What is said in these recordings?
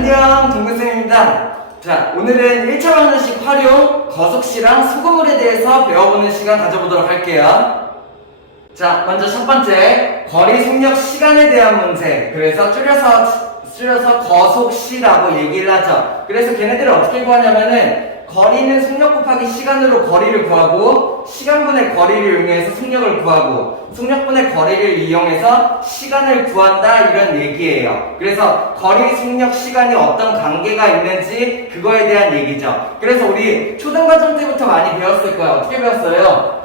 안녕, 동근쌤입니다. 자, 오늘은 1차 방정식 활용, 거속시랑 소금물에 대해서 배워보는 시간 가져보도록 할게요. 자, 먼저 첫 번째, 거리, 속력, 시간에 대한 문제. 그래서 줄여서 거속시라고 얘기를 하죠. 그래서 걔네들을 어떻게 구하냐면은 거리는 속력 곱하기 시간으로 거리를 구하고, 시간분의 거리를 이용해서 속력을 구하고, 속력분의 거리를 이용해서 시간을 구한다, 이런 얘기예요. 그래서 거리, 속력, 시간이 어떤 관계가 있는지 그거에 대한 얘기죠. 그래서 우리 초등과정 때부터 많이 배웠을 거예요. 어떻게 배웠어요?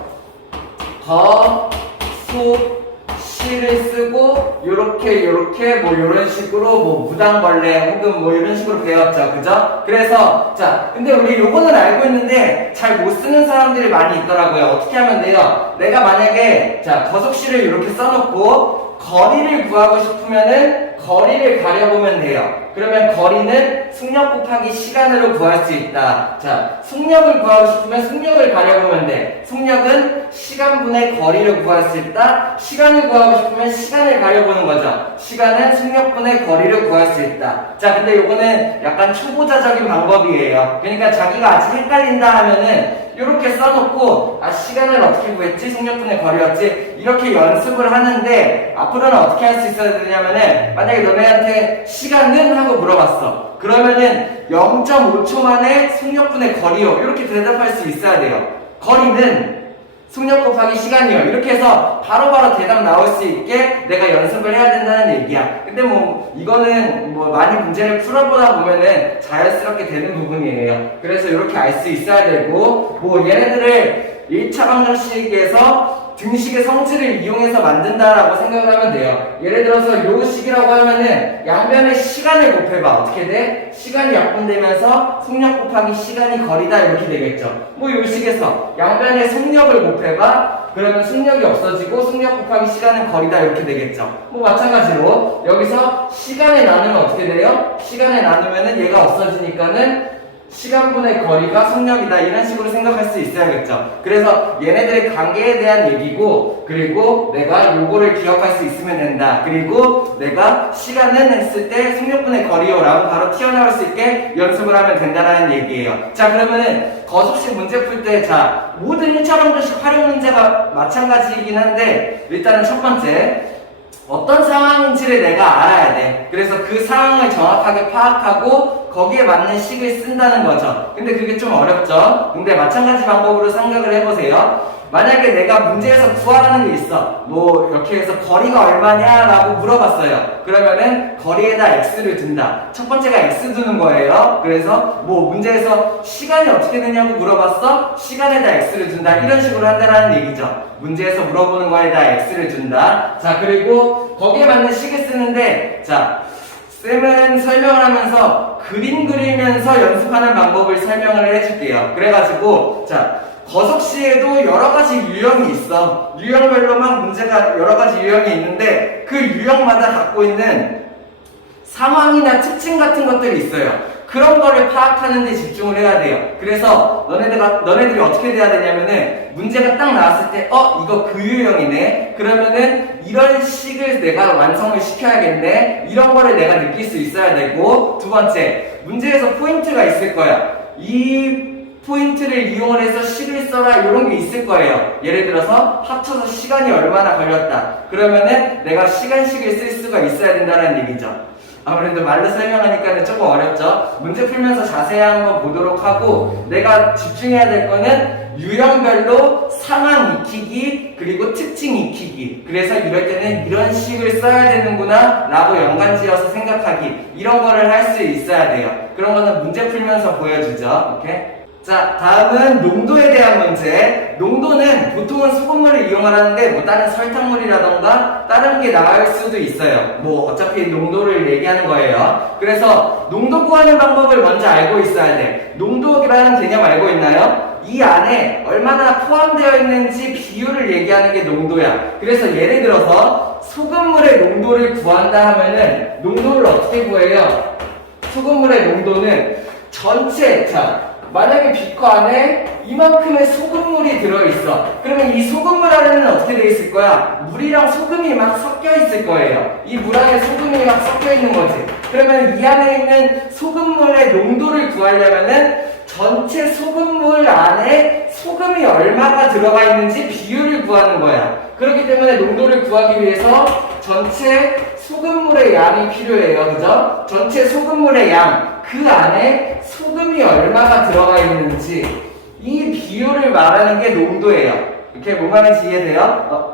시를 쓰고 요렇게 뭐 요런 식으로 뭐 무당벌레 혹은 뭐 이런 식으로 배웠죠. 그죠? 그래서 자, 근데 우리 요거는 알고 있는데 잘 못 쓰는 사람들이 많이 있더라고요. 어떻게 하면 돼요? 내가 만약에 자, 거속시를 이렇게 써놓고 거리를 구하고 싶으면은 거리를 가려보면 돼요. 그러면 거리는 속력 곱하기 시간으로 구할 수 있다. 자, 속력을 구하고 싶으면 속력을 가려보면 돼. 속력은 시간분의 거리를 구할 수 있다. 시간을 구하고 싶으면 시간을 가려보는 거죠. 시간은 속력분의 거리를 구할 수 있다. 자, 근데 요거는 약간 초보자적인 방법이에요. 그러니까 자기가 아직 헷갈린다 하면은 이렇게 써놓고 시간을 어떻게 구했지? 속력분의 거리였지? 이렇게 연습을 하는데 앞으로는 어떻게 할 수 있어야 되냐면은 만약에 너네한테 시간은? 하고 물어봤어. 그러면은 0.5초 만에 속력분의 거리요. 이렇게 대답할 수 있어야 돼요. 거리는 속력 곱하기 시간이요. 이렇게 해서 바로바로 대답 나올 수 있게 내가 연습을 해야 된다는 얘기야. 근데 뭐 이거는 뭐 많이 문제를 풀어보다 보면은 자연스럽게 되는 부분이에요. 그래서 이렇게 알 수 있어야 되고, 뭐 얘네들을 1차 방정식에서 등식의 성질을 이용해서 만든다라고 생각을 하면 돼요. 예를 들어서 요 식이라고 하면은 양변의 시간을 곱해봐. 어떻게 돼? 시간이 약분되면서 속력 곱하기 시간이 거리다, 이렇게 되겠죠. 뭐 요 식에서 양변의 속력을 곱해봐. 그러면 속력이 없어지고 속력 곱하기 시간은 거리다, 이렇게 되겠죠. 뭐 마찬가지로 여기서 시간에 나누면 어떻게 돼요? 시간에 나누면은 얘가 없어지니까는 시간분의 거리가 속력이다, 이런 식으로 생각할 수 있어야겠죠. 그래서 얘네들의 관계에 대한 얘기고, 그리고 내가 요거를 기억할 수 있으면 된다. 그리고 내가 시간은 했을 때 속력분의 거리요 라고 바로 튀어나올 수 있게 연습을 하면 된다는 얘기예요. 자, 그러면은 거속식 문제 풀 때 자, 모든 1차 방정식 활용 문제가 마찬가지이긴 한데, 일단은 첫 번째, 어떤 상황인지를 내가 알아야 돼. 그래서 그 상황을 정확하게 파악하고 거기에 맞는 식을 쓴다는 거죠. 근데 그게 좀 어렵죠. 근데 마찬가지 방법으로 생각을 해보세요. 만약에 내가 문제에서 구하라는 게 있어. 뭐 이렇게 해서 거리가 얼마냐 라고 물어봤어요. 그러면은 거리에다 x를 둔다. 첫 번째가 x 두는 거예요. 그래서 뭐 문제에서 시간이 어떻게 되냐고 물어봤어? 시간에다 x를 둔다. 이런 식으로 한다는 얘기죠. 문제에서 물어보는 거에다 x를 준다. 자, 그리고 거기에 맞는 식을 쓰는데, 자, 쌤은 설명을 하면서 그림 그리면서 연습하는 방법을 설명을 해줄게요. 그래가지고 자, 거속시에도 여러가지 유형이 있어. 유형별로만 문제가 여러가지 유형이 있는데 그 유형마다 갖고 있는 상황이나 특징 같은 것들이 있어요. 그런 거를 파악하는 데 집중을 해야 돼요. 그래서 너네들이 어떻게 돼야 되냐면은 문제가 딱 나왔을 때 이거 그 유형이네. 그러면은 이런 식을 내가 완성을 시켜야겠네. 이런 거를 내가 느낄 수 있어야 되고, 두 번째, 문제에서 포인트가 있을 거야. 이 포인트를 이용을 해서 식을 써라, 이런 게 있을 거예요. 예를 들어서 합쳐서 시간이 얼마나 걸렸다. 그러면은 내가 시간식을 쓸 수가 있어야 된다는 얘기죠. 아무래도 말로 설명하니까 조금 어렵죠. 문제 풀면서 자세히 한번 보도록 하고, 내가 집중해야 될 거는 유형별로 상황 익히기, 그리고 특징 익히기. 그래서 이럴 때는 이런 식을 써야 되는구나 라고 연관지어서 생각하기, 이런 거를 할 수 있어야 돼요. 그런 거는 문제 풀면서 보여주죠. 오케이? 자, 다음은 농도에 대한 문제. 농도는 보통은 소금물을 이용하는데 뭐 다른 설탕물이라던가 다른 게 나을 수도 있어요. 뭐 어차피 농도를 얘기하는 거예요. 그래서 농도 구하는 방법을 먼저 알고 있어야 돼. 농도라는 개념 알고 있나요? 이 안에 얼마나 포함되어 있는지 비율을 얘기하는 게 농도야. 그래서 예를 들어서 소금물의 농도를 구한다 하면은 농도를 어떻게 구해요? 소금물의 농도는 전체, 자, 만약에 비커 안에 이만큼의 소금물이 들어있어. 그러면 이 소금물 안에는 어떻게 돼 있을 거야? 물이랑 소금이 막 섞여 있을 거예요. 이 물 안에 소금이 막 섞여 있는 거지. 그러면 이 안에 있는 소금물의 농도를 구하려면은 전체 소금물 안에 소금이 얼마가 들어가 있는지 비율을 구하는 거야. 그렇기 때문에 농도를 구하기 위해서 전체 소금물의 양이 필요해요. 그죠? 전체 소금물의 양, 그 안에 소금이 얼마가 들어가 있는지 이 비율을 말하는 게 농도예요. 이렇게 뭔 말인지 이해돼요?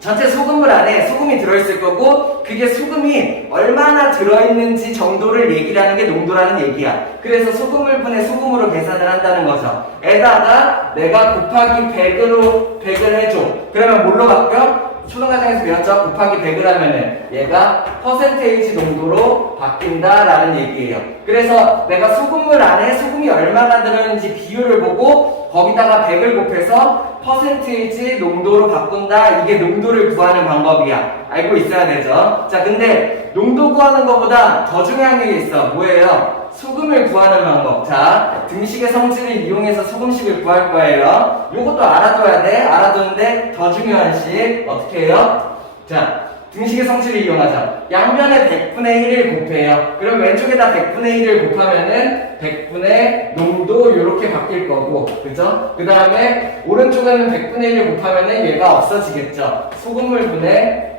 전체 소금물 안에 소금이 들어있을 거고 그게 소금이 얼마나 들어있는지 정도를 얘기를 하는 게 농도라는 얘기야. 그래서 소금물 분의 소금으로 계산을 한다는 거죠. 에다가 내가 곱하기 100을 해줘. 그러면 뭘로 바뀌어? 초등과정에서 배웠죠? 곱하기 100을 하면은 얘가 퍼센테이지 농도로 바뀐다라는 얘기예요. 그래서 내가 소금물 안에 소금이 얼마나 들어있는지 비율을 보고 거기다가 100을 곱해서 퍼센테이지 농도로 바꾼다. 이게 농도를 구하는 방법이야. 알고 있어야 되죠? 자, 근데 농도 구하는 것보다 더 중요한 게 있어. 뭐예요? 소금을 구하는 방법. 자, 등식의 성질을 이용해서 소금식을 구할 거예요. 요것도 알아둬야 돼. 알아두는데 더 중요한 식 어떻게 해요? 자, 등식의 성질을 이용하자. 양변에 100분의 1을 곱해요. 그럼 왼쪽에다 100분의 1을 곱하면은 100분의 농도 이렇게 바뀔 거고, 그죠? 그 다음에 오른쪽에는 100분의 1을 곱하면은 얘가 없어지겠죠. 소금물 분의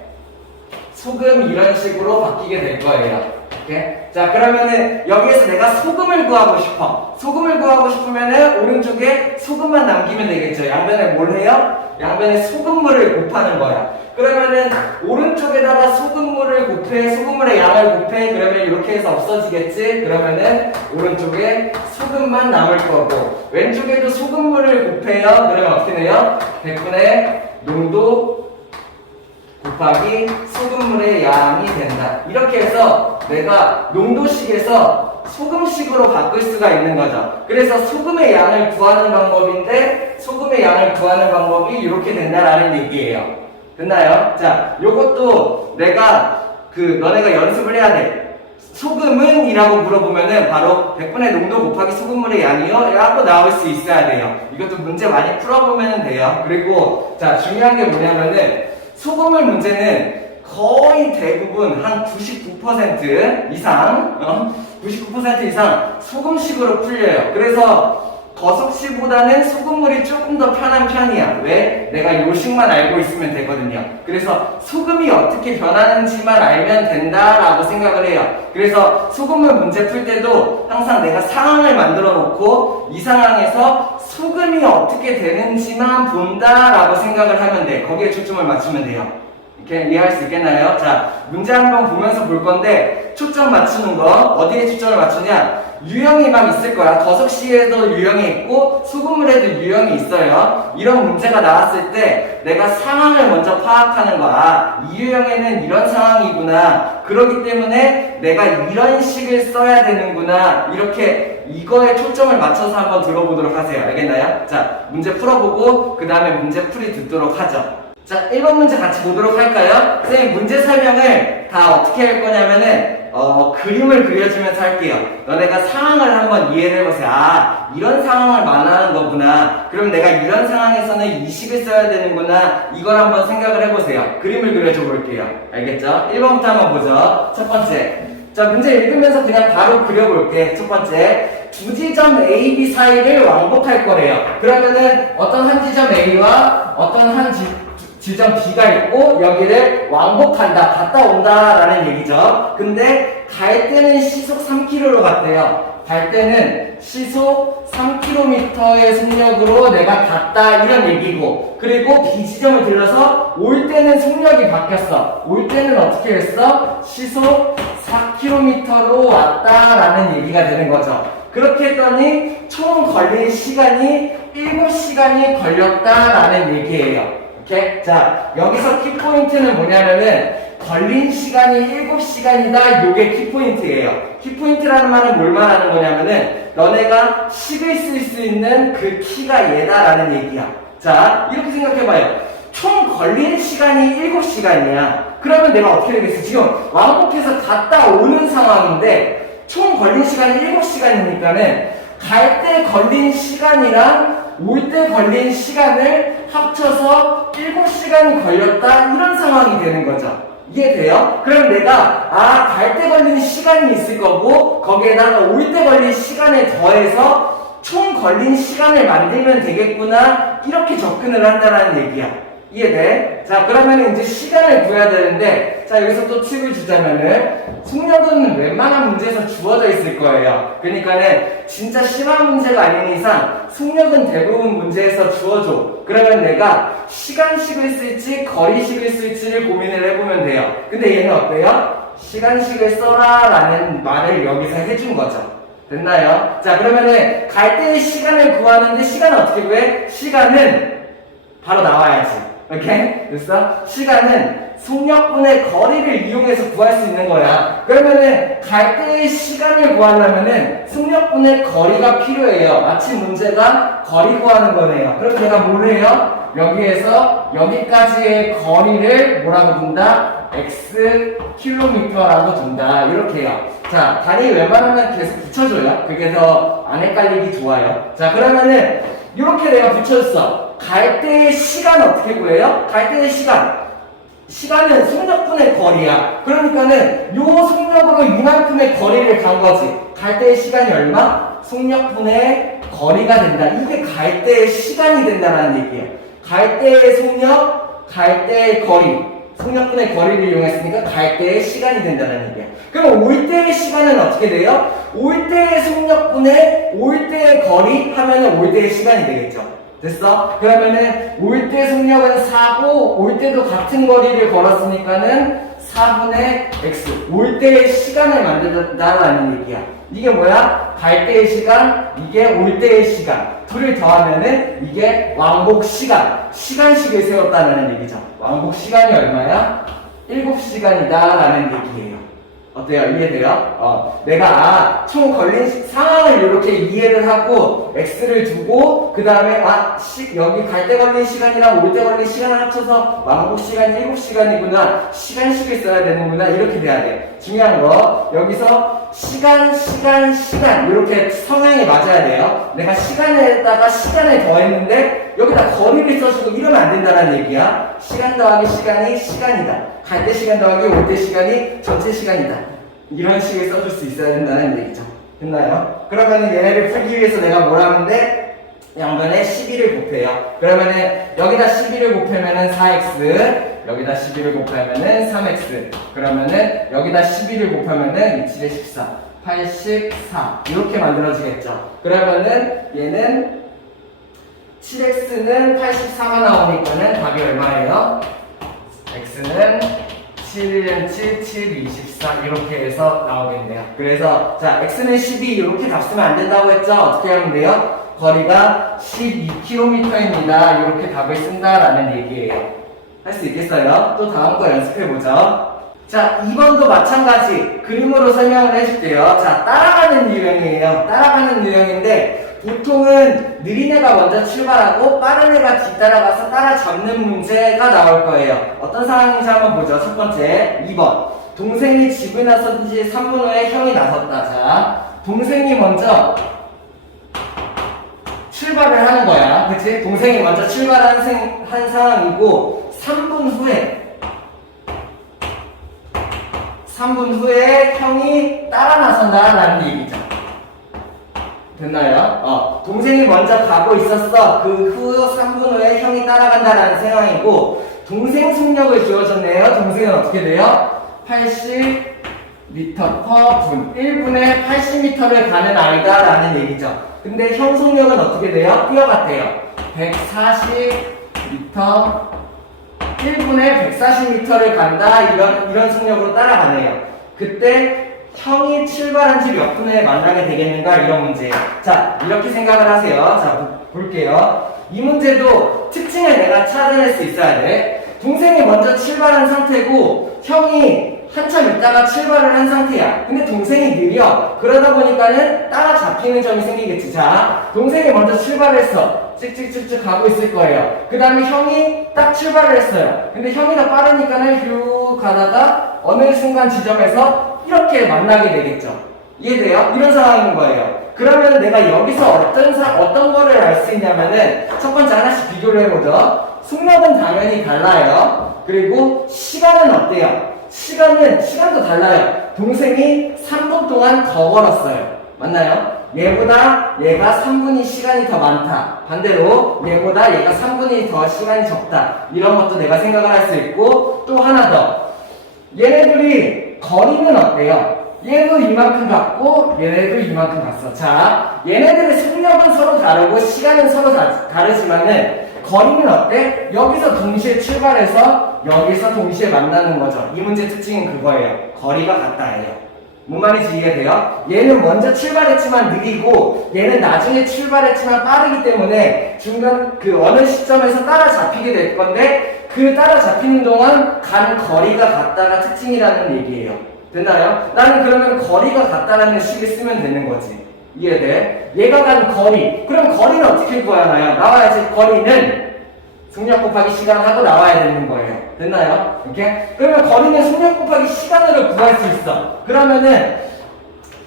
소금 이런 식으로 바뀌게 될 거예요. 이렇게. 자, 그러면은 여기에서 내가 소금을 구하고 싶어. 소금을 구하고 싶으면은 오른쪽에 소금만 남기면 되겠죠. 양변에 뭘 해요? 양변에 소금물을 곱하는 거야. 그러면은 오른쪽에다가 소금물을 곱해, 소금물의 양을 곱해. 그러면 이렇게 해서 없어지겠지. 그러면은 오른쪽에 소금만 남을 거고 왼쪽에도 소금물을 곱해요. 그러면 어떻게 돼요? 100분의 농도 곱하기 소금물의 양이 된다. 이렇게 해서 내가 농도식에서 소금식으로 바꿀 수가 있는 거죠. 그래서 소금의 양을 구하는 방법인데 소금의 양을 구하는 방법이 이렇게 된다라는 얘기예요. 됐나요? 자, 요것도 내가 너네가 연습을 해야 돼. 소금은? 이라고 물어보면은 바로 100분의 농도 곱하기 소금물의 양이요? 라고 나올 수 있어야 돼요. 이것도 문제 많이 풀어보면 돼요. 그리고 자, 중요한 게 뭐냐면은 소금물 문제는 거의 대부분 한 99% 이상 99% 이상 소금식으로 풀려요. 그래서 거석식보다는 소금물이 조금 더 편한 편이야. 왜? 내가 요식만 알고 있으면 되거든요. 그래서 소금이 어떻게 변하는지만 알면 된다라고 생각을 해요. 그래서 소금물 문제 풀 때도 항상 내가 상황을 만들어 놓고 이 상황에서 소금이 어떻게 되는지만 본다라고 생각을 하면 돼. 거기에 초점을 맞추면 돼요. 이렇게 이해할 수 있겠나요? 자, 문제 한번 보면서 볼 건데 초점 맞추는 거 어디에 초점을 맞추냐? 유형이 막 있을 거야. 거석시에도 유형이 있고 소금물에도 유형이 있어요. 이런 문제가 나왔을 때 내가 상황을 먼저 파악하는 거야. 이 유형에는 이런 상황이구나. 그렇기 때문에 내가 이런 식을 써야 되는구나. 이렇게 이거에 초점을 맞춰서 한번 들어보도록 하세요. 알겠나요? 자, 문제 풀어보고 그 다음에 문제 풀이 듣도록 하죠. 자, 1번 문제 같이 보도록 할까요? 선생님 문제 설명을 다 어떻게 할 거냐면은 그림을 그려주면서 할게요. 너네가 상황을 한번 이해를 해보세요. 아, 이런 상황을 말하는 거구나. 그럼 내가 이런 상황에서는 이 식을 써야 되는구나. 이걸 한번 생각을 해보세요. 그림을 그려줘 볼게요. 알겠죠? 1번부터 한번 보죠. 첫 번째. 자, 문제 읽으면서 그냥 바로 그려볼게. 첫 번째. 두 지점 A, B 사이를 왕복할 거래요. 그러면은 어떤 한 지점 A와 어떤 한 지점 B가 있고 여기를 왕복한다, 갔다 온다 라는 얘기죠. 근데 갈 때는 시속 3km로 갔대요. 갈 때는 시속 3km의 속력으로 내가 갔다 이런 얘기고, 그리고 B 지점을 들러서 올 때는 속력이 바뀌었어. 올 때는 어떻게 했어? 시속 4km로 왔다라는 얘기가 되는 거죠. 그렇게 했더니 총 걸린 시간이 7시간이 걸렸다라는 얘기예요. 오케이? 자, 여기서 키포인트는 뭐냐면은 걸린 시간이 7시간이다. 요게 키포인트예요. 키포인트라는 말은 뭘 말하는 거냐면은 너네가 식을 쓸 수 있는 그 키가 얘다라는 얘기야. 자, 이렇게 생각해봐요. 총 걸린 시간이 7시간이야. 그러면 내가 어떻게 되겠어? 지금 왕복해서 갔다 오는 상황인데 총 걸린 시간이 7시간이니까는 갈 때 걸린 시간이랑 올 때 걸린 시간을 합쳐서 7시간이 걸렸다 이런 상황이 되는 거죠. 이해돼요? 그럼 내가 갈 때 걸린 시간이 있을 거고 거기에다가 올 때 걸린 시간에 더해서 총 걸린 시간을 만들면 되겠구나 이렇게 접근을 한다는 얘기야. 이해돼? 자, 그러면 이제 시간을 구해야 되는데, 자, 여기서 또 팁을 주자면은, 속력은 웬만한 문제에서 주어져 있을 거예요. 그러니까는, 진짜 심한 문제가 아닌 이상, 속력은 대부분 문제에서 주어줘. 그러면 내가 시간식을 쓸지, 거리식을 쓸지를 고민을 해보면 돼요. 근데 얘는 어때요? 시간식을 써라 라는 말을 여기서 해준 거죠. 됐나요? 자, 그러면은, 갈 때의 시간을 구하는데, 시간은 어떻게 구해? 시간은 바로 나와야지. 오케이? 됐어? 시간은 속력분의 거리를 이용해서 구할 수 있는 거야. 그러면은 갈 때의 시간을 구하려면은 속력분의 거리가 필요해요. 마치 문제가 거리 구하는 거네요. 그럼 내가 뭘 해요? 여기에서 여기까지의 거리를 뭐라고 둔다? x 킬로미터라고 둔다. 이렇게 해요. 자, 단위 웬만하면 계속 붙여줘요. 그게 더 안 헷갈리기 좋아요. 자, 그러면은 이렇게 내가 붙여줬어. 갈 때의 시간 어떻게 구해요? 갈 때의 시간은 속력분의 거리야. 그러니까는 요 속력으로 이만큼의 거리를 간 거지. 갈 때의 시간이 얼마? 속력분의 거리가 된다. 이게 갈 때의 시간이 된다는 얘기예요. 갈 때의 속력, 갈 때의 거리. 속력분의 거리를 이용했으니까 갈 때의 시간이 된다는 얘기야. 그럼 올 때의 시간은 어떻게 돼요? 올 때의 속력분의 올 때의 거리 하면은 올 때의 시간이 되겠죠. 됐어? 그러면은 올 때 속력은 4고 올 때도 같은 거리를 걸었으니까는 4분의 x 올 때의 시간을 만든다라는 얘기야. 이게 뭐야? 갈 때의 시간, 이게 올 때의 시간. 둘을 더하면은 이게 왕복 시간. 시간식을 세웠다는 얘기죠. 왕복 시간이 얼마야? 7시간이다 라는 얘기예요. 어때요? 이해돼요? 내가 총 걸린 상황을 이렇게 이해를 하고 x를 두고 그 다음에 여기 갈 때 걸린 시간이랑 올 때 걸린 시간을 합쳐서 왕복 시간이 7시간이구나 시간식을 써야 되는구나 이렇게 돼야 돼. 중요한 거 여기서 시간 이렇게 성향이 맞아야 돼요. 내가 시간에다가 시간을 더했는데 여기다 거리를 써주고 이러면 안 된다는 얘기야. 시간 더하기 시간이 시간이다. 갈 때 시간 더하기 올 때 시간이 전체 시간이다. 이런 식을 써줄 수 있어야 된다는 얘기죠. 됐나요? 그러면은 얘네를 풀기 위해서 내가 뭘 하는데 양변에 12를 곱해요. 그러면은 여기다 12를 곱하면은 4x 여기다 12를 곱하면은 3x 그러면은 여기다 12를 곱하면은 7에 14 84 이렇게 만들어지겠죠. 그러면은 얘는 7x는 84가 나오니까는 답이 얼마예요? x는 7, 7, 24 이렇게 해서 나오겠네요. 그래서 자 x는 12 이렇게 값 쓰면 안 된다고 했죠? 어떻게 하면 돼요? 거리가 12km입니다. 이렇게 답을 쓴다라는 얘기예요. 할 수 있겠어요? 또 다음 거 연습해보죠. 자 2번도 마찬가지 그림으로 설명을 해줄게요. 자 따라가는 유형이에요. 따라가는 유형인데 보통은 느린 애가 먼저 출발하고 빠른 애가 뒤따라가서 따라잡는 문제가 나올 거예요. 어떤 상황인지 한번 보죠. 첫 번째 2번 동생이 집을 나선 지 3분 후에 형이 나섰다. 자 동생이 먼저 출발을 하는 거야. 그치? 동생이 먼저 출발한 한 상황이고 3분 후에 형이 따라 나선다라는 얘기죠. 됐나요? 동생이 먼저 가고 있었어. 그 후 3분 후에 형이 따라간다라는 상황이고 동생 속력을 주어졌네요. 동생은 어떻게 돼요? 80m/분 1분에 80m를 가는 아이다라는 얘기죠. 근데 형 속력은 어떻게 돼요? 뛰어갔대요. 140m 1분에 140m를 간다 이런 속력으로 따라가네요. 그때 형이 출발한 지 몇 분에 만나게 되겠는가 이런 문제예요. 자 이렇게 생각을 하세요. 자 볼게요. 이 문제도 특징을 내가 찾아낼 수 있어야 돼. 동생이 먼저 출발한 상태고 형이 한참 있다가 출발을 한 상태야. 근데 동생이 느려. 그러다 보니까는 따라잡히는 점이 생기겠지. 자 동생이 먼저 출발했어. 찍찍찍찍 가고 있을 거예요. 그 다음에 형이 딱 출발을 했어요. 근데 형이 더 빠르니까는 휴 가다가 어느 순간 지점에서 이렇게 만나게 되겠죠. 이해돼요? 이런 상황인 거예요. 그러면 내가 여기서 어떤 거를 알 수 있냐면은 첫 번째 하나씩 비교를 해보죠. 속력은 당연히 달라요. 그리고 시간은 어때요? 시간도 달라요. 동생이 3분 동안 더 걸었어요. 맞나요? 얘보다 얘가 3분이 시간이 더 많다. 반대로 얘보다 얘가 3분이 더 시간이 적다. 이런 것도 내가 생각을 할 수 있고, 또 하나 더. 얘네들이 거리는 어때요? 얘도 이만큼 갔고 얘네도 이만큼 갔어. 자, 얘네들의 속력은 서로 다르고 시간은 서로 다르지만은 거리는 어때? 여기서 동시에 출발해서 여기서 동시에 만나는 거죠. 이 문제 특징은 그거예요. 거리가 같다예요. 뭔 말인지 이해돼요? 얘는 먼저 출발했지만 느리고 얘는 나중에 출발했지만 빠르기 때문에 중간 그 어느 시점에서 따라잡히게 될 건데 그 따라잡히는 동안 간 거리가 같다가 특징이라는 얘기예요. 됐나요? 나는 그러면 거리가 같다라는 식을 쓰면 되는 거지. 이해돼? 얘가 간 거리. 그럼 거리는 어떻게 구하나요? 나와야지. 거리는 속력 곱하기 시간 하고 나와야 되는 거예요. 됐나요? 이렇게? 그러면 거리는 속력 곱하기 시간으로 구할 수 있어. 그러면은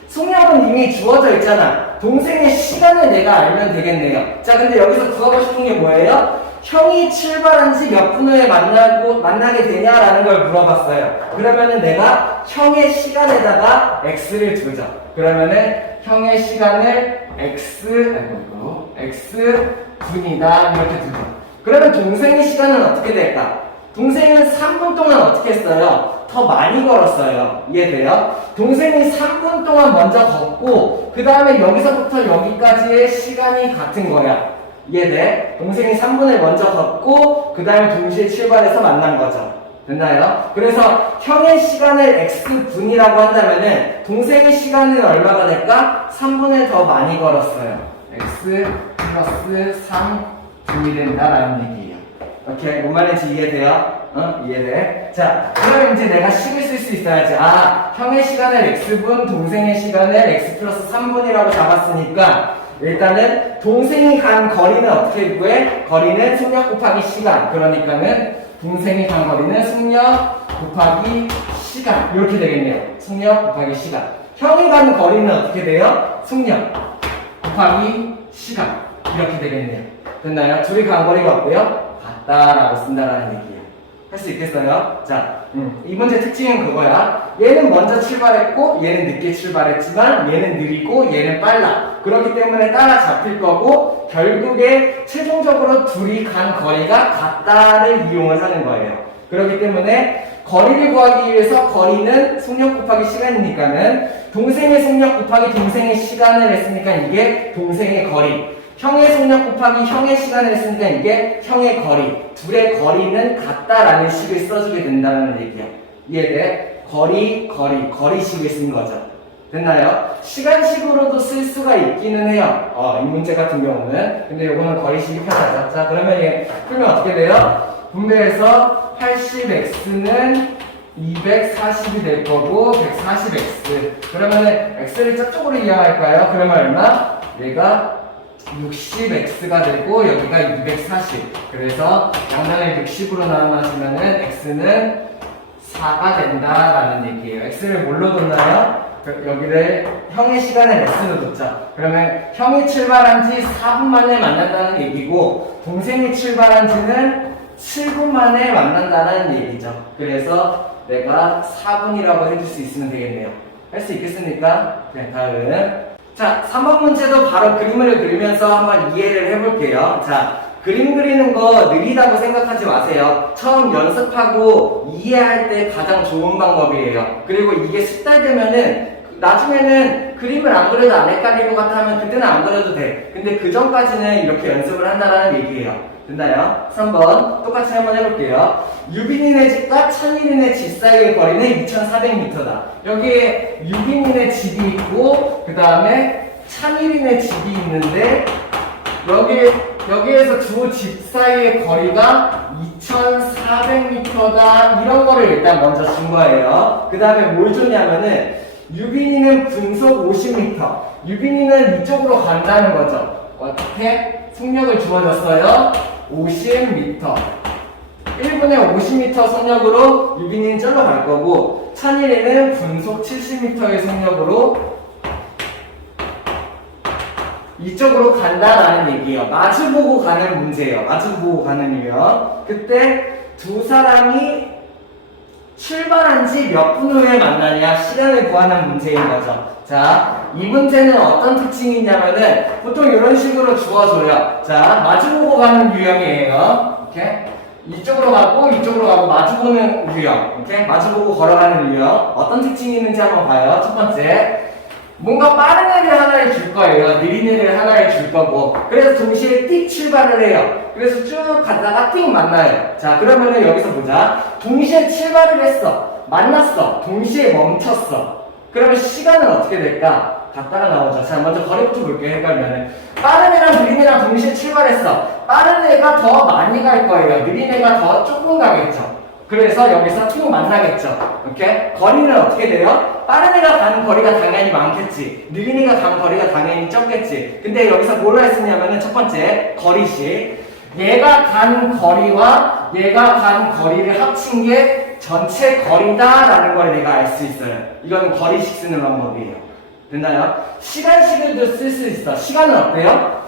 속력은 이미 주어져 있잖아. 동생의 시간을 내가 알면 되겠네요. 자, 근데 여기서 구하고 싶은 게 뭐예요? 형이 출발한 지 몇 분 후에 만나게 되냐라는 걸 물어봤어요. 그러면은 내가 형의 시간에다가 x를 두죠. 그러면은 형의 시간을 x분이다 이렇게 두죠. 그러면 동생의 시간은 어떻게 될까? 동생은 3분 동안 어떻게 했어요? 더 많이 걸었어요. 이해돼요? 동생이 3분 동안 먼저 걷고 그 다음에 여기서부터 여기까지의 시간이 같은 거야. 이해돼? 동생이 3분을 먼저 걷고 그 다음에 동시에 출발해서 만난 거죠. 됐나요? 그래서 형의 시간을 x분이라고 한다면은 동생의 시간은 얼마가 될까? 3분을 더 많이 걸었어요. x 플러스 3분이 된다라는 얘기예요. 오케이? 뭔 말인지 이해돼요? 이해돼? 자, 그럼 이제 내가 식을 쓸 수 있어야지. 아, 형의 시간을 x분, 동생의 시간을 x 플러스 3분이라고 잡았으니까 일단은 동생이 간 거리는 어떻게 구해? 거리는 속력 곱하기 시간. 그러니까는 동생이 간 거리는 속력 곱하기 시간. 이렇게 되겠네요. 속력 곱하기 시간. 형이 간 거리는 어떻게 돼요? 속력 곱하기 시간. 이렇게 되겠네요. 됐나요? 둘이 간 거리가 어때요? 같다라고 쓴다라는 얘기예요. 할 수 있겠어요? 자, 이 문제 특징은 그거야. 얘는 먼저 출발했고 얘는 늦게 출발했지만 얘는 느리고 얘는 빨라. 그렇기 때문에 따라잡힐 거고 결국에 최종적으로 둘이 간 거리가 같다를 이용을 하는 거예요. 그렇기 때문에 거리를 구하기 위해서 거리는 속력 곱하기 시간이니까는 동생의 속력 곱하기 동생의 시간을 했으니까 이게 동생의 거리. 형의 속력 곱하기 형의 시간을 했으니까 이게 형의 거리. 둘의 거리는 같다라는 식을 써주게 된다는 얘기야. 이해돼? 거리식을 쓴 거죠. 됐나요? 시간식으로도 쓸 수가 있기는 해요. 이 문제 같은 경우는. 근데 요거는 거리식이 편하죠. 자, 그러면 얘 풀면 어떻게 돼요? 분배해서 80x는 240이 될 거고 140x. 그러면은 x를 저쪽으로 이항할까요? 그러면 얼마? 얘가 60x가 되고 여기가 240. 그래서 양변을 60으로 나눠주면은 x는 4가 된다라는 얘기예요. x를 뭘로 뒀나요? 여기를 형의 시간을 x로 뒀죠. 그러면 형이 출발한 지 4분 만에 만난다는 얘기고 동생이 출발한 지는 7분 만에 만난다는 얘기죠. 그래서 내가 4분이라고 해줄 수 있으면 되겠네요. 할 수 있겠습니까? 네, 다음. 자, 3번 문제도 바로 그림을 그리면서 한번 이해를 해볼게요. 자, 그림 그리는 거 느리다고 생각하지 마세요. 처음 연습하고 이해할 때 가장 좋은 방법이에요. 그리고 이게 숙달되면은 나중에는 그림을 안 그려도 안 헷갈릴 것 같아 하면 그때는 안 그려도 돼. 근데 그 전까지는 이렇게 연습을 한다는 얘기예요. 됐나요? 3번 똑같이 한번 해볼게요. 유빈이네 집과 찬일이네 집 사이의 거리는 2,400m다. 여기에 유빈이네 집이 있고 그 다음에 찬일이네 집이 있는데 여기에서 두 집 사이의 거리가 2,400m다. 이런 거를 일단 먼저 준 거예요. 그 다음에 뭘 줬냐면은 유빈이는 분속 50m. 유빈이는 이쪽으로 간다는 거죠. 어떻게? 속력을 주어졌어요. 50m. 1분에 50m 속력으로 유빈이는 절로 갈 거고 찬일이는 분속 70m의 속력으로 이쪽으로 간다라는 얘기예요. 마주보고 가는 문제예요. 마주보고 가는 유형. 그때 두 사람이 출발한 지 몇 분 후에 만나냐 시간을 구하는 문제인 거죠. 자, 이 문제는 어떤 특징이 있냐면은 보통 이런 식으로 주어줘요. 자, 마주보고 가는 유형이에요. 이렇게 이쪽으로 가고 이쪽으로 가고 마주보는 유형. 이렇게 마주보고 걸어가는 유형. 어떤 특징이 있는지 한번 봐요. 첫 번째, 뭔가 빠른 애를 하나를 줄 거예요. 느린 애를 하나를 줄 거고. 그래서 동시에 띡 출발을 해요. 그래서 쭉 갔다가 띡 만나요. 자, 그러면은 여기서 보자. 동시에 출발을 했어. 만났어. 동시에 멈췄어. 그러면 시간은 어떻게 될까? 갔다가 나오죠. 자, 먼저 거리부터 볼게요. 헷갈리면은. 빠른 애랑 느린 애랑 동시에 출발했어. 빠른 애가 더 많이 갈 거예요. 느린 애가 더 조금 가겠죠. 그래서 여기서 쭉 만나겠죠. 오케이? 거리는 어떻게 돼요? 빠른 애가 가는 거리가 당연히 많겠지. 느린 애가 가는 거리가 당연히 적겠지. 근데 여기서 뭘 했으냐면은 첫 번째, 거리식. 얘가 간 거리와 얘가 간 거리를 합친 게 전체 거리다라는 걸 내가 알 수 있어요. 이건 거리식 쓰는 방법이에요. 됐나요? 시간식을도 쓸 수 있어. 시간은 어때요?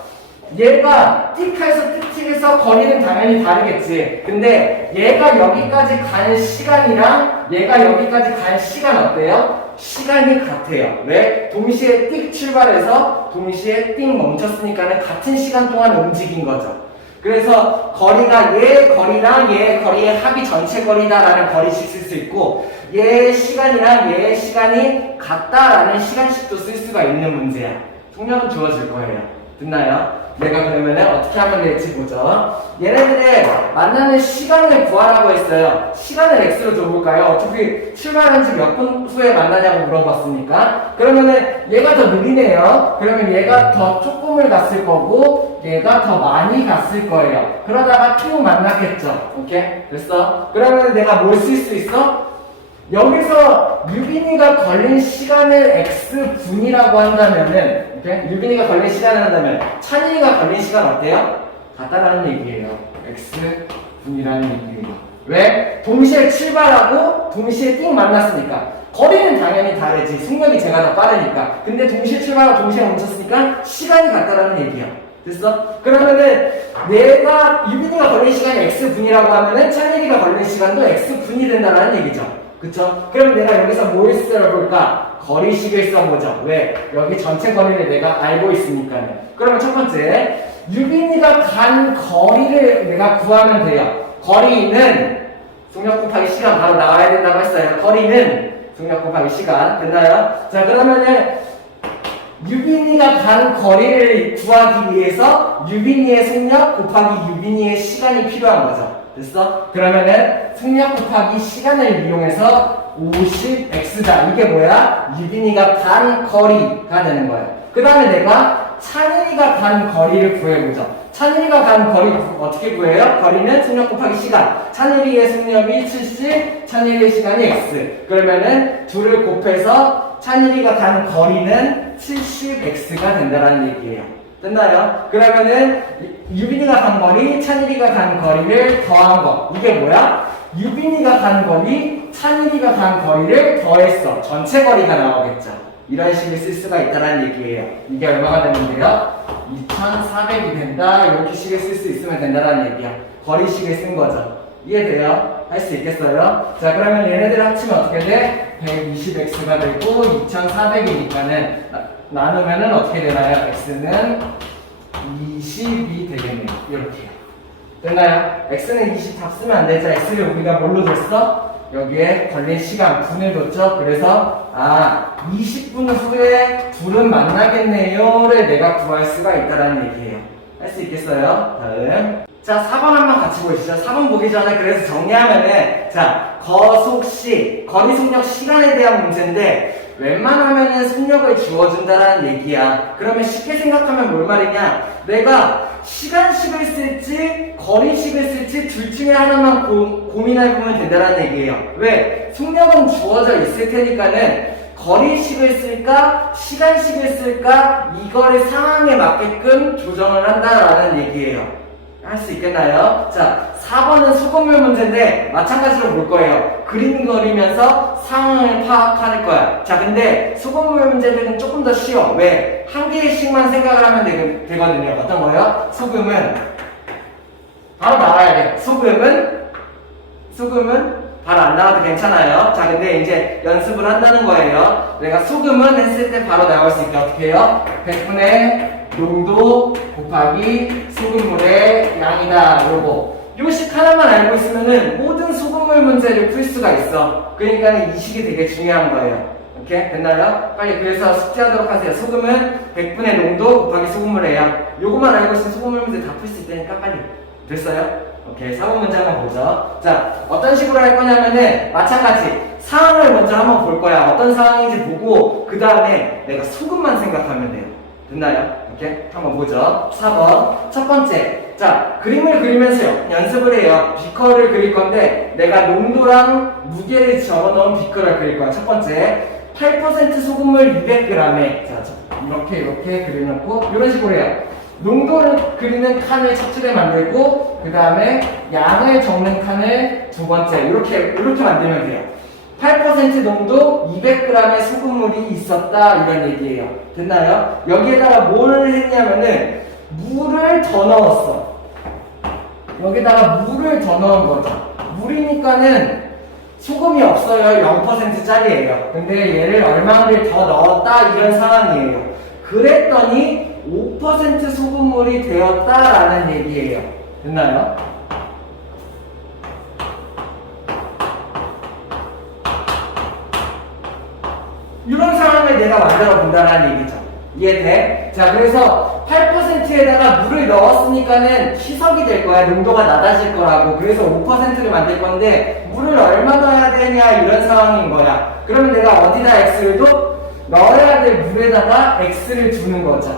얘가 띡해서 띡틱해서 거리는 당연히 다르겠지. 근데 얘가 여기까지 간 시간이랑 얘가 여기까지 간 시간 어때요? 시간이 같아요. 왜? 동시에 띡 출발해서 동시에 띡 멈췄으니까는 같은 시간 동안 움직인 거죠. 그래서 거리가 얘 거리랑 얘 거리의 합이 전체 거리다라는 거리식 쓸 수 있고, 얘 시간이랑 얘 시간이 같다라는 시간식도 쓸 수가 있는 문제야. 통역은 주어질 거예요. 됐나요? 내가 그러면은 어떻게 하면 될지 보죠. 얘네들의 만나는 시간을 구하라고 했어요. 시간을 x로 줘볼까요? 어차피 출발한 지 몇 분 후에 만나냐고 물어봤으니까. 그러면은 얘가 더 느리네요. 그러면 얘가 더 조금을 갔을 거고 얘가 더 많이 갔을 거예요. 그러다가 쭉 만났겠죠. 오케이? 됐어? 그러면 내가 뭘 쓸 수 있어? 여기서 유빈이가 걸린 시간을 x분이라고 한다면은, 오케이? 유빈이가 걸린 시간을 한다면 찬이가 걸린 시간 어때요? 같다라는 얘기예요. x분이라는 얘기예요. 왜? 동시에 출발하고 동시에 띵 만났으니까. 거리는 당연히 다르지. 속력이 제가 더 빠르니까. 근데 동시에 출발하고 동시에 멈췄으니까 시간이 같다라는 얘기야. 됐어? 그러면은 내가 유빈이가 걸린 시간이 x분이라고 하면은 찬이가 걸린 시간도 x분이 된다라는 얘기죠. 그쵸? 그럼 내가 여기서 뭘 써볼까? 거리식을 써보죠. 왜? 여기 전체 거리를 내가 알고 있으니까요. 그러면 첫 번째, 유빈이가 간 거리를 내가 구하면 돼요. 거리는 속력 곱하기 시간 바로 나와야 된다고 했어요. 거리는 속력 곱하기 시간. 됐나요? 자, 그러면은 유빈이가 간 거리를 구하기 위해서 유빈이의 속력 곱하기 유빈이의 시간이 필요한 거죠. 됐어? 그러면은 속력 곱하기 시간을 이용해서 50x다. 이게 뭐야? 유빈이가 간 거리가 되는 거야. 그 다음에 내가 찬일이가 간 거리를 구해보자. 찬일이가 간 거리 어떻게 구해요? 거리는 속력 곱하기 시간. 찬일이의 속력이 70, 찬일이의 시간이 x. 그러면은 둘을 곱해서 찬일이가 간 거리는 70x가 된다는 얘기예요. 됐나요? 그러면은 유빈이가 간 거리, 찬일이가 간 거리를 더한 거. 이게 뭐야? 유빈이가 간 거리, 찬일이가 간 거리를 더했어. 전체 거리가 나오겠죠. 이런 식을 쓸 수가 있다는 얘기예요. 이게 얼마가 되는데요? 2400이 된다. 이렇게 식을 쓸 수 있으면 된다는 얘기야. 거리식을 쓴 거죠. 이해돼요? 할 수 있겠어요? 자, 그러면 얘네들 합치면 어떻게 돼? 120x가 되고 2400이니까는 나누면은 어떻게 되나요? x는 20이 되겠네요. 이렇게요. 됐나요? x는 20 답 쓰면 안 되죠. x를 우리가 뭘로 줬어? 여기에 걸린 시간 분을 줬죠. 그래서 20분 후에 둘은 만나겠네요를 내가 구할 수가 있다는 얘기예요. 할 수 있겠어요? 다음. 자, 4번 한번 같이 보시죠. 4번 보기 전에 그래서 정리하면은, 자, 거속시, 거리 속력 시간에 대한 문제인데, 웬만하면은 속력을 주어준다라는 얘기야. 그러면 쉽게 생각하면 뭘 말이냐? 내가 시간식을 쓸지, 거리식을 쓸지, 둘 중에 하나만 고민해보면 된다는 얘기예요. 왜? 속력은 주어져 있을 테니까는, 거리식을 쓸까, 시간식을 쓸까, 이거를 상황에 맞게끔 조정을 한다라는 얘기예요. 할 수 있겠나요? 자, 4번은 수급물 문제인데 마찬가지로 볼 거예요. 그림 그리면서 상황을 파악할 거야. 자, 근데 수급물 문제들은 조금 더 쉬워. 왜? 한 개씩만 생각을 하면 되거든요. 어떤 거예요? 수금은 바로 나와야 돼요. 수금은 바로 안 나와도 괜찮아요. 자, 근데 이제 연습을 한다는 거예요. 내가 수금은 했을 때 바로 나올 수 있게 어떻게 해요? 100분의 농도 곱하기 수금물의 양이다. 요 식 하나만 알고 있으면은 모든 수급물 문제를 풀 수가 있어. 그러니까 이 식이 되게 중요한 거예요. 오케이? 됐나요? 빨리 그래서 숙제하도록 하세요. 수금은 100분의 농도 곱하기 수금물의 양. 요것만 알고 있으면 수급물 문제 다 풀 수 있다니까 빨리. 됐어요? 오케이, 4번 문제 한번 보죠. 자, 어떤 식으로 할 거냐면은 마찬가지 상황을 먼저 한번 볼 거야. 어떤 상황인지 보고 그 다음에 내가 수급만 생각하면 돼요. 됐나요? 오케이, 한번 보죠. 4번 첫 번째, 자, 그림을 그리면서 연습을 해요. 비커를 그릴 건데 내가 농도랑 무게를 적어놓은 비커를 그릴 거야. 첫 번째, 8% 소금물 200g에 자, 이렇게 그려놓고 이런 식으로 해요. 농도를 그리는 칸을 첫 줄에 만들고 그 다음에 양을 적는 칸을 두 번째 이렇게 만들면 돼요. 8% 농도 200g의 소금물이 있었다 이런 얘기예요. 됐나요? 여기에다가 뭘 했냐면은 물을 더 넣었어. 여기다가 물을 더 넣은 거죠. 물이니까는 소금이 없어요. 0%짜리예요. 근데 얘를 얼마를 더 넣었다 이런 상황이에요. 그랬더니 5% 소금물이 되었다라는 얘기예요. 됐나요? 이런 상황을 내가 만들어 본다는 얘기죠. 이해돼? 자, 그래서 8%에다가 물을 넣었으니까는 희석이 될 거야. 농도가 낮아질 거라고. 그래서 5%를 만들 건데 물을 얼마 넣어야 되냐 이런 상황인 거야. 그러면 내가 어디다 X를 둬? 넣어야 될 물에다가 X를 주는 거죠.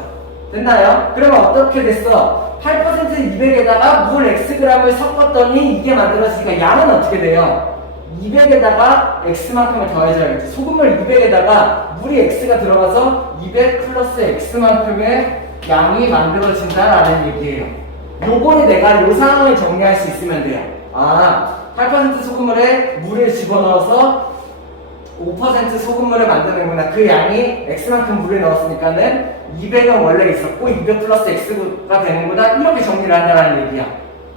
됐나요? 그러면 어떻게 됐어? 8% 200에다가 물 Xg을 섞었더니 이게 만들어지니까 양은 어떻게 돼요? 200에다가 X만큼을 더해줘야겠지. 소금물 200에다가 물이 X가 들어가서 200 플러스 X만큼의 양이 만들어진다라는 얘기예요. 요번에 내가 요 상황을 정리할 수 있으면 돼요. 아, 8% 소금물에 물을 집어넣어서 5% 소금물을 만드는구나. 그 양이 X만큼 물을 넣었으니까는 200은 원래 있었고 200 플러스 X가 되는구나. 이렇게 정리를 한다는 얘기야.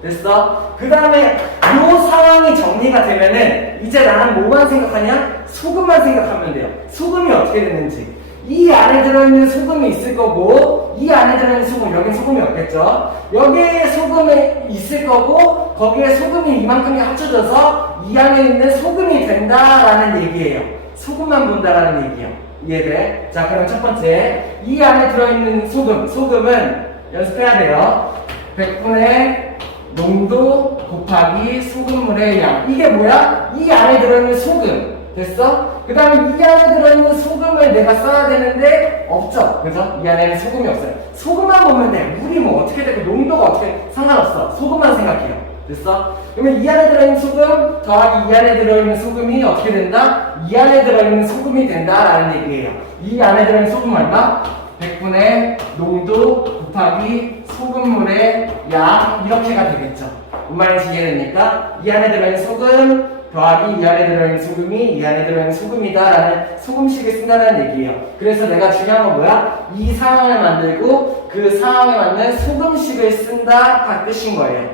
됐어? 그 다음에 이 상황이 정리가 되면은 이제 나는 뭐만 생각하냐? 소금만 생각하면 돼요. 소금이 어떻게 됐는지. 이 안에 들어있는 소금이 있을 거고 이 안에 들어있는 소금, 여기 소금이 없겠죠? 여기에 소금이 있을 거고 거기에 소금이 이만큼이 합쳐져서 이 안에 있는 소금이 된다라는 얘기예요. 소금만 본다라는 얘기예요. 이해돼? 자, 그럼 첫 번째, 이 안에 들어있는 소금은 연습해야 돼요. 100분의 농도 곱하기 소금물의 양. 이게 뭐야? 이 안에 들어있는 소금. 됐어? 그 다음에 이 안에 들어있는 소금을 내가 써야 되는데 없죠? 그죠? 이 안에는 소금이 없어요. 소금만 보면 돼. 물이 뭐 어떻게 되고 농도가 어떻게 상관없어. 소금만 생각해요. 됐어? 그러면 이 안에 들어있는 소금 더하기 이 안에 들어있는 소금이 어떻게 된다? 이 안에 들어있는 소금이 된다라는 얘기예요. 이 안에 들어있는 소금 얼마? 100분의 농도 곱하기 소금물의 양 이렇게가 되겠죠. 뭔 말인지 이해됩니까? 이 안에 들어있는 소금 더하기 이 안에 들어있는 소금이 이 안에 들어있는 소금이다 라는 소금식을 쓴다는 얘기예요. 그래서 내가 중요한 건 뭐야? 이 상황을 만들고 그 상황에 맞는 소금식을 쓴다 다 뜻인 거예요.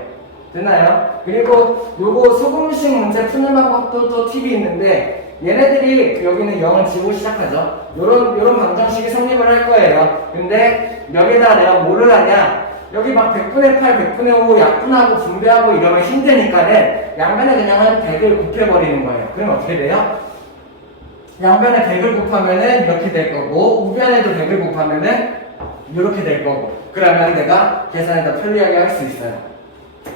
됐나요? 그리고 요거 소금식 문제 푸는 방법도 또 팁이 있는데 얘네들이 여기는 0을 지고 시작하죠. 요런 방정식이 성립을 할 거예요. 근데 여기다가 내가 뭐를 하냐? 여기 막 100분의 8, 100분의 5 약분하고 분배하고 이러면 힘드니까는 양변에 그냥 한 100을 곱해버리는 거예요. 그럼 어떻게 돼요? 양변에 100을 곱하면은 이렇게 될 거고 우변에도 100을 곱하면은 이렇게 될 거고 그러면 내가 계산을 더 편리하게 할 수 있어요.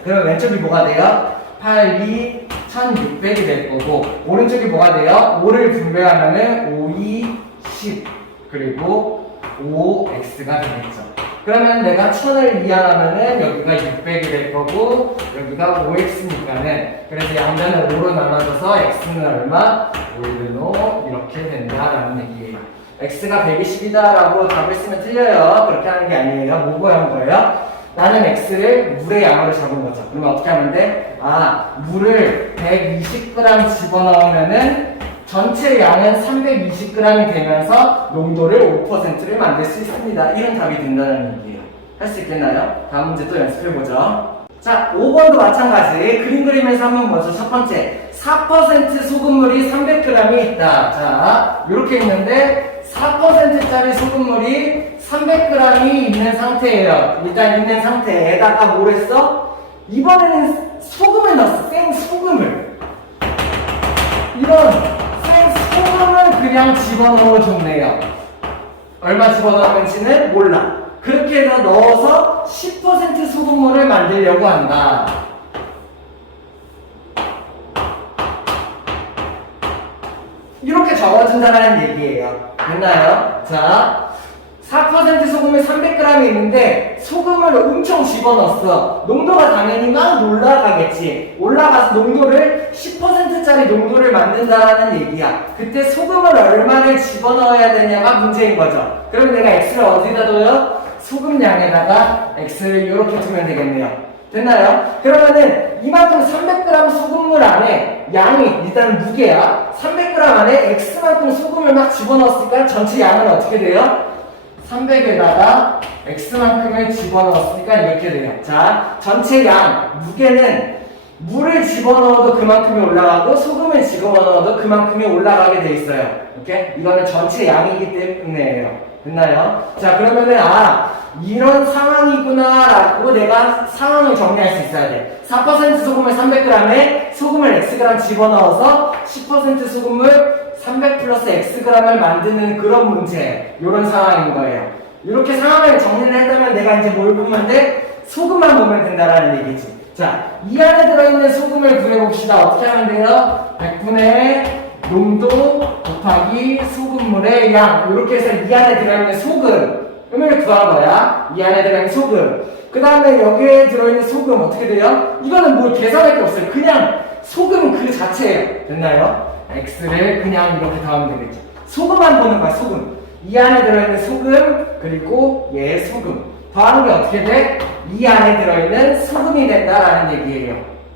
그럼 왼쪽이 뭐가 돼요? 8, 2, 1600이 될 거고 오른쪽이 뭐가 돼요? 5를 분배하면은 5, 2, 10 그리고 5x가 되겠죠. 그러면 내가 1000을 이항하면은 여기가 600이 될 거고 여기가 5x니까는 그래서 양변을 5로 나눠줘서 x는 얼마? 5로 이렇게 된다라는 얘기예요. x가 120이다 라고 답을 쓰면 틀려요. 그렇게 하는 게 아니에요. 뭐 구한 거예요? 나는 X를 물의 양으로 잡은 거죠. 그러면 어떻게 하면 돼? 물을 120g 집어넣으면은 전체 양은 320g이 되면서 농도를 5%를 만들 수 있습니다. 이런 답이 된다는 얘기예요. 할 수 있겠나요? 다음 문제 또 연습해보죠. 자, 5번도 마찬가지. 그림 그리면서 한번 보죠. 첫 번째. 4% 소금물이 300g이 있다. 자, 이렇게 있는데 4%짜리 소금물이 300g이 있는 상태예요. 일단 있는 상태에다가 뭘 했어? 이번에는 소금을 넣었어. 생소금을. 이런 생소금을 그냥 집어넣어 줬네요. 얼마 집어넣었는지는 몰라. 그렇게 해서 넣어서 10% 소금물을 만들려고 한다. 이렇게 적어준다는 얘기예요. 됐나요? 자, 4% 소금이 300g이 있는데 소금을 엄청 집어넣었어. 농도가 당연히 막 올라가겠지. 올라가서 농도를 10%짜리 농도를 만든다는 얘기야. 그때 소금을 얼마를 집어넣어야 되냐가 문제인 거죠. 그럼 내가 X를 어디다 둬요? 소금량에다가 X를 이렇게 두면 되겠네요. 됐나요? 그러면은 이만큼 300g 소금물 안에 양이 일단 무게야. 300g 안에 X만큼 소금을 막 집어넣었으니까 전체 양은 어떻게 돼요? 300에다가 X만큼을 집어넣었으니까 이렇게 돼요. 자, 전체 양, 무게는 물을 집어넣어도 그만큼이 올라가고 소금을 집어넣어도 그만큼이 올라가게 돼 있어요. 오케이? 이거는 전체 양이기 때문에요. 됐나요? 자, 그러면은 이런 상황이구나 라고 내가 상황을 정리할 수 있어야 돼. 4% 소금을 300g에 소금을 Xg 집어넣어서 10% 소금을 300 플러스 Xg을 만드는 그런 문제. 요런 상황인 거예요. 이렇게 상황을 정리를 했다면 내가 이제 뭘 보면 돼? 소금만 보면 된다라는 얘기지. 자, 이 안에 들어있는 소금을 구해봅시다. 어떻게 하면 돼요? 100분의 농도 곱하기 소금물의 양. 이렇게 해서 이 안에 들어있는 소금을 구한 거야. 이 안에 들어있는 소금. 그 다음에 여기에 들어있는 소금 어떻게 돼요? 이거는 뭐 계산할 게 없어요. 그냥 소금 그 자체예요. 됐나요? X를 그냥 이렇게 더하면 되겠죠. 소금만 보는 거야, 소금. 이 안에 들어있는 소금, 그리고 얘 소금. 더하는 게 어떻게 돼? 이 안에 들어있는 소금이 된다라는 얘기예요.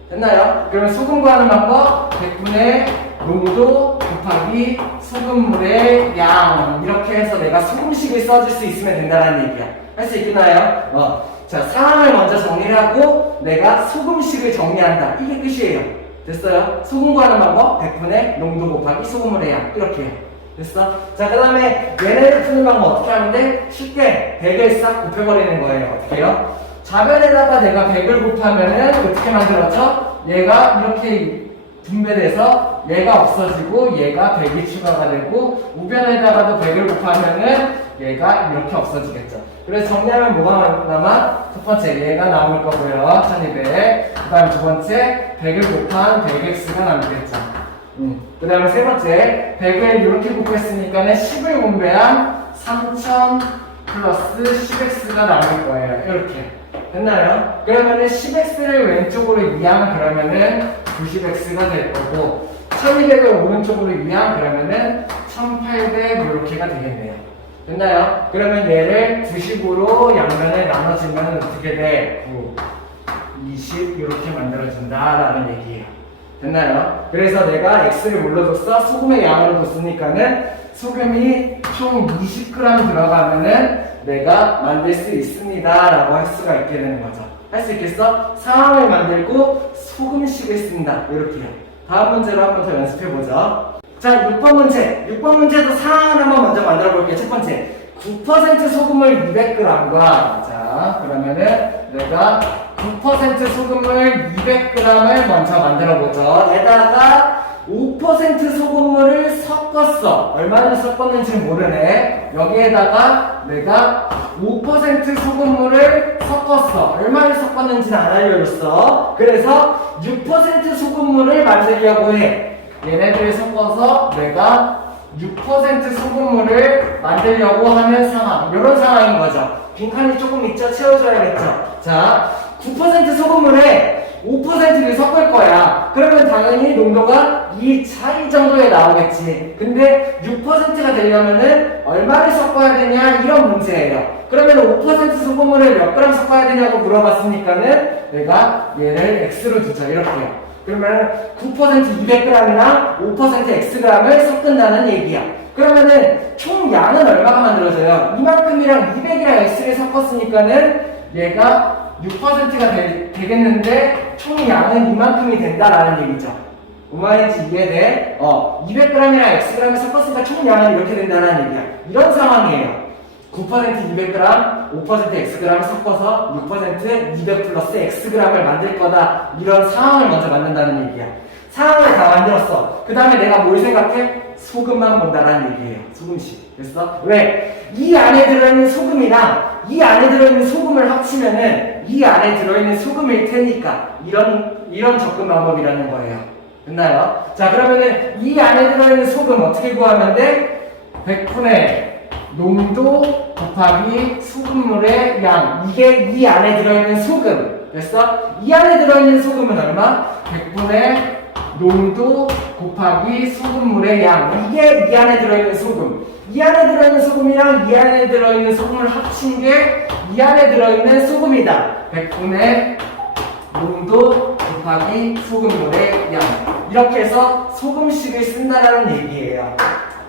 됐나요? 그러면 소금 구하는 방법, 100분의 농도 곱하기 소금물의 양. 이렇게 해서 내가 소금식을 써줄 수 있으면 된다는 얘기야. 할 수 있겠나요? 자, 상황을 먼저 정리를 하고 내가 소금식을 정리한다. 이게 끝이에요. 됐어요? 소금 구하는 방법 100분의 농도 곱하기 소금물의 양. 이렇게 해요. 됐어? 자, 그 다음에 얘네를 푸는 방법 어떻게 하는데? 쉽게 100을 싹 곱해버리는 거예요. 어떻게 해요? 좌변에다가 내가 100을 곱하면은 어떻게 만들었죠? 얘가 이렇게 분배돼서 얘가 없어지고 얘가 100이 추가가 되고 우변에다가도 100을 곱하면은 얘가 이렇게 없어지겠죠. 그래서 정리하면 뭐가 남아? 첫 번째 얘가 남을 거고요. 1200. 그 다음 두 번째 100을 곱한 100x가 남겠죠. 그 다음에 세 번째 100을 이렇게 곱했으니까는 10을 분배한 3000 플러스 10x가 남을 거예요. 이렇게. 됐나요? 그러면은 10x를 왼쪽으로 이항 그러면은 90x가 될 거고 1200을 오른쪽으로 이항 그러면은 1800 이렇게가 되겠네요. 됐나요? 그러면 얘를 90으로 양면을 나눠주면 어떻게 돼? 9, 20 이렇게 만들어준다라는 얘기예요. 됐나요? 그래서 내가 x를 물러줬어. 소금의 양으로 뒀으니까는 소금이 총 20g 들어가면은 내가 만들 수 있습니다 라고 할 수가 있게 되는 거죠. 할 수 있겠어? 상황을 만들고 소금식을 쓴다. 이렇게요. 다음 문제로 한번 더 연습해보죠. 자, 6번 문제. 6번 문제도 상황을 한번 먼저 만들어 볼게요. 첫 번째 9% 소금을 200g과 자, 그러면은 내가 9% 소금을 200g을 먼저 만들어 보죠. 에다가 5% 소금물을 섞었어. 얼마나 섞었는지 모르네. 여기에다가 내가 5% 소금물을 섞었어. 얼마를 섞었는지는 안 알려줬어. 그래서 6% 소금물을 만들려고 해. 얘네들을 섞어서 내가 6% 소금물을 만들려고 하는 상황. 이런 상황인 거죠. 빈칸이 조금 있죠? 채워줘야겠죠? 자, 9% 소금물에 5%를 섞을 거야. 그러면 당연히 농도가 이 차이 정도에 나오겠지. 근데 6%가 되려면은 얼마를 섞어야 되냐 이런 문제예요. 그러면 5% 소금물을 몇 그램 섞어야 되냐고 물어봤으니까는 내가 얘를 x로 두자 이렇게요. 그러면 9% 200g이랑 5% xg을 섞은다는 얘기야. 그러면은 총 양은 얼마가 만들어져요? 이만큼이랑 200이랑 x를 섞었으니까는 얘가 6%가 되겠는데 총 양은 이만큼이 된다라는 얘기죠. 뭔 말인지 이해돼? 200g이랑 xg을 섞었으니까 총 양은 이렇게 된다는 얘기야. 이런 상황이에요. 9% 200g, 5% xg 섞어서 6% 200 플러스 xg을 만들 거다. 이런 상황을 먼저 만든다는 얘기야. 상황을 다 만들었어. 그 다음에 내가 뭘 생각해? 소금만 본다라는 얘기예요. 소금씩. 됐어? 왜? 이 안에 들어있는 소금이랑 이 안에 들어있는 소금을 합치면은 이 안에 들어있는 소금일 테니까 이런 접근 방법이라는 거예요. 됐나요? 자, 그러면은 이 안에 들어있는 소금 어떻게 구하면 돼? 100분의 농도 곱하기 소금물의 양. 이게 이 안에 들어있는 소금. 됐어? 이 안에 들어있는 소금은 얼마? 100분의 농도 곱하기 소금물의 양. 이게 이 안에 들어있는 소금. 이 안에 들어있는 소금이랑 이 안에 들어있는 소금을 합친 게 이 안에 들어있는 소금이다. 100분의 농도 곱하기 소금물의 양. 이렇게 해서 소금식을 쓴다는 얘기예요.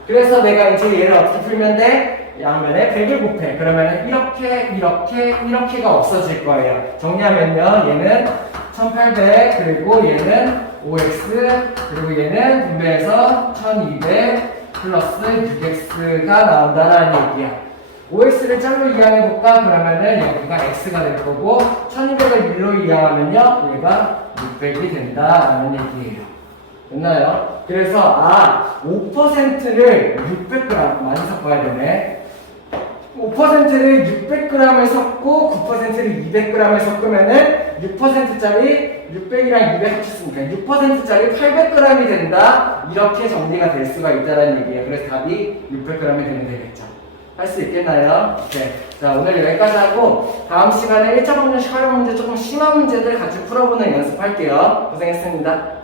그래서 내가 이제 얘를 어떻게 풀면 돼? 양면에 100을 곱해. 그러면 이렇게가 없어질 거예요. 정리하면요. 얘는 1800, 그리고 얘는 5x, 그리고 얘는 분배해서 1200 플러스 6x가 나온다는 얘기야. 5x를 짤로 이항해볼까? 그러면은 여기가 x가 될 거고, 1200을 1로 이항하면요. 얘가 600이 된다라는 얘기예요. 됐나요? 그래서 5%를 600g 많이 섞어야 되네. 5%를 600g을 섞고 9%를 200g을 섞으면은 6%짜리 600이랑 200 합쳤으니까 6%짜리 800g이 된다. 이렇게 정리가 될 수가 있다는 얘기예요. 그래서 답이 600g이 되면 되겠죠. 할 수 있겠나요? 네. 자, 오늘 여기까지 하고 다음 시간에 1차 방정식 활용 문제 조금 심한 문제들 같이 풀어보는 연습할게요. 고생했습니다.